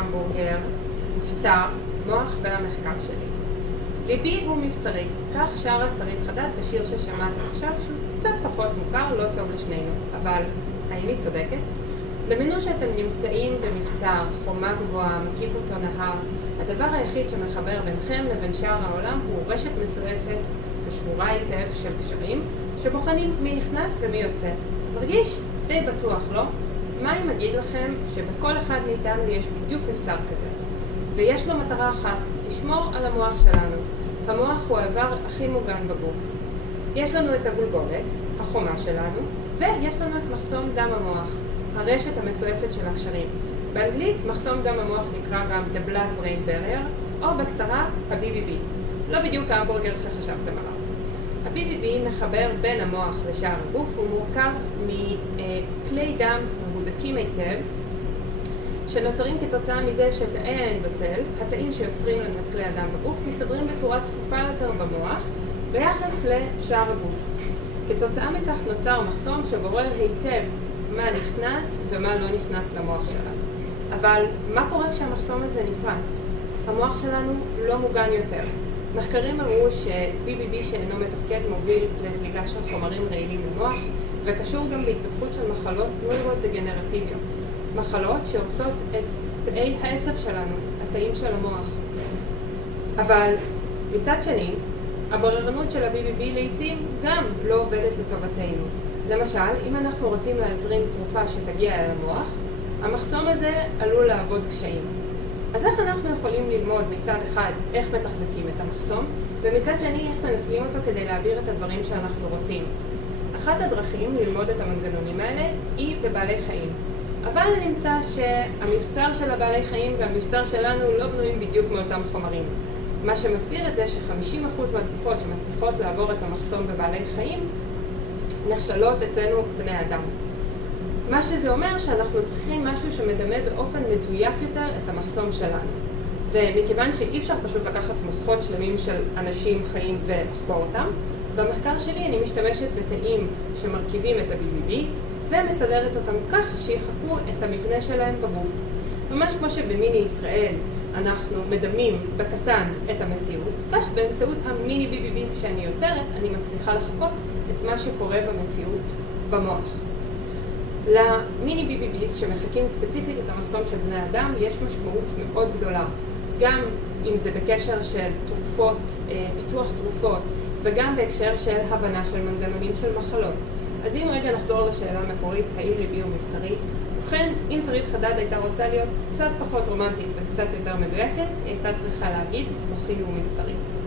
המבורגר, מבצר, מוח והמחקר שלי. ליבי הוא מבצרי, כך שרה שרית חדד בשיר ששמעתם עכשיו, שהוא קצת פחות מוכר, לא טוב לשנינו, אבל האם היא צודקת? דמיינו שאתם נמצאים במבצר, חומה גבוהה, מקיף אותו נהר. הדבר היחיד שמחבר ביניכם לבין שאר העולם הוא רשת מסועפת ושמורה היטב של קשרים שבוחנים מי נכנס ומי יוצא. מרגיש די בטוח, לא? מה אם אגיד לכם שבכל אחד מאיתנו יש בדיוק מבצר כזה? ויש לו מטרה אחת, לשמור על המוח שלנו. המוח הוא האיבר הכי מוגן בגוף. יש לנו את הגולגולת, החומה שלנו, ויש לנו את מחסום דם המוח, הרשת המסועפת של הקשרים. באנגלית מחסום דם המוח נקרא גם The Blood Brain Barrier, או בקצרה ה-BBB. לא בדיוק ההמבורגר שחשבתם עליו. ה-BBB מחבר בין המוח לשאר הגוף, הוא מורכב מכלי דם מהודקים היטב, שנוצרים כתוצאה מזה שתאי האנדותל, התאים שיוצרים לנו את כלי הדם בגוף, מסתדרים בצורה צפופה יותר במוח ביחס לשאר הגוף. כתוצאה מכך נוצר מחסום שבורר היטב מה נכנס ומה לא נכנס למוח שלנו. אבל מה קורה כשהמחסום הזה נפרץ? המוח שלנו לא מוגן יותר. מחקרים הראו ש-BBB שאינו מתפקד מוביל לזליגה של חומרים רעילים למוח, וקשור גם בהתפתחות של מחלות נוירודגנרטיביות. מחלות שהורסות את תאי העצב שלנו, התאים של המוח. אבל מצד שני, הבררנות של ה-BBB לעתים גם לא עובדת לטובתנו. למשל, אם אנחנו רוצים להזרים תרופה שתגיע אל המוח, המחסום הזה עלול לעבוד קשיים. אז איך אנחנו יכולים ללמוד מצד אחד איך מתחזקים את המחסום, ומצד שני איך מנצלים אותו כדי להעביר את הדברים שאנחנו רוצים? אחת הדרכים ללמוד את המנגנונים האלה היא בבעלי חיים. אבל נמצא שהמבצר של הבעלי חיים והמבצר שלנו לא בנויים בדיוק מאותם חומרים. מה שמסביר את זה ש50% מהתרופות שמצליחות לעבור את המחסום בבעלי חיים נכשלות אצלנו בני אדם. מה שזה אומר שאנחנו צריכים משהו שמדמה באופן מדויק יותר את המחסום שלנו. ומכיוון שאי אפשר פשוט לקחת מוחות שלמים של אנשים חיים ולחקור אותם, במחקר שלי אני משתמשת בתאים שמרכיבים את ה-BBB ומסדרת אותם כך שיחקו את המבנה שלהם בגוף. ממש כמו שבמיני ישראל אנחנו מדמים בקטן את המציאות, כך באמצעות המיני BBBs שאני יוצרת, אני מצליחה לחקות את מה שקורה במציאות במוח. למיני BBBs שמחקים ספציפית את המחסום של בני אדם יש משמעות מאוד גדולה, גם אם זה בקשר של תרופות, פיתוח תרופות, וגם בהקשר של הבנה של מנגנונים של מחלות. אז אם רגע נחזור לשאלה המקורית, האם ליבי הוא מבצרי? ובכן, אם שרית חדד הייתה רוצה להיות קצת פחות רומנטית וקצת יותר מדויקת, היא הייתה צריכה להגיד, מוחי הוא מבצרי.